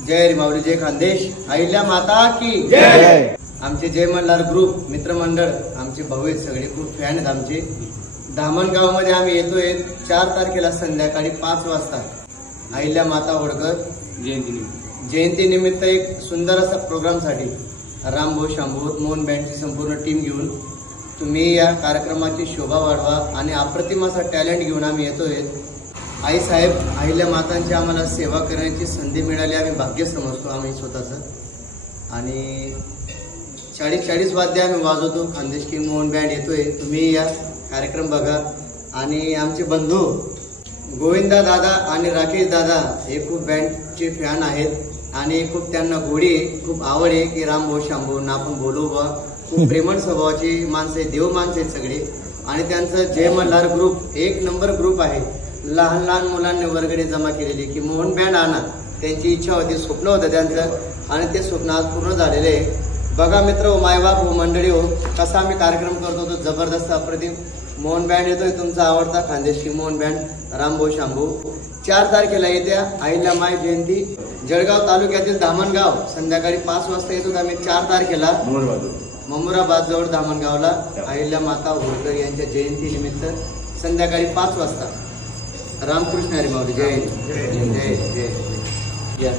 जय रे माऊली, जय खानदेश, अहिल्या माता की जय। आमचे जय मल्हार ग्रुप मित्रमंडळ आमचे भाऊ आहेत, सगळे खूप फॅन आहेत आमचे। धामणगाव मध्ये आम्ही येतोय 4 तारखेला संध्याकाळी 5 वाजता अहिल्या माता होळकर जयंती निमित्त एक सुंदर असा प्रोग्राम साठी रामभाऊ शांभू मोहन बँडची संपूर्ण टीम घेऊन तुम्ही या कार्यक्रमाची शोभा वाढवा आणि अप्रतिम असा टॅलेंट घेऊन आम्ही येतोय। आई साहेब अहिल्या मातांची आम्हाला सेवा करण्याची संधी मिळाली, आम्ही भाग्य समजतो आम्ही स्वतःच। आणि 40 वाद्य आम्ही वाजवतो, खानदेश की मोहन बँड येतोय, तुम्ही या कार्यक्रम बघा। आणि आमचे बंधू गोविंदा दादा आणि राकेश दादा हे खूप बँडचे फॅन आहेत आणि खूप त्यांना गोडी खूप आवड आहे की रामभाऊ शांभूंना आपण बोलू बा। खूप प्रेमळ स्वभावाची माणसं आहेत, देव माणसं आहेत सगळे। आणि त्यांचं जय मल्हार ग्रुप 1 नंबर ग्रुप आहे। लहान लहान मुलांनी वर्गणी जमा केलेली की मोहन बँड आणा, त्यांची इच्छा होती, स्वप्न होतं त्यांचं आणि ते स्वप्न आज पूर्ण झालेले आहे। बघा मित्र हो, मायबाप हो, मंडळी हो, कसा आम्ही कार्यक्रम करतो तो जबरदस्त अप्रतिम। मोहन बँड येतोय, तुमचा आवडता खानदेशी मोहन बँड रामभाऊ शांभू। 4 तारखेला येत्या अहिल्यामाई जयंती, जळगाव तालुक्यातील धामणगाव, संध्याकाळी 5 वाजता येतो आम्ही 4 तारखेला ममुराबाद जवळ धामणगावला अहिल्या माता होळकर यांच्या जयंती निमित्त संध्याकाळी 5 वाजता। रामकृष्ण हरी माऊली, जय जय जय जय।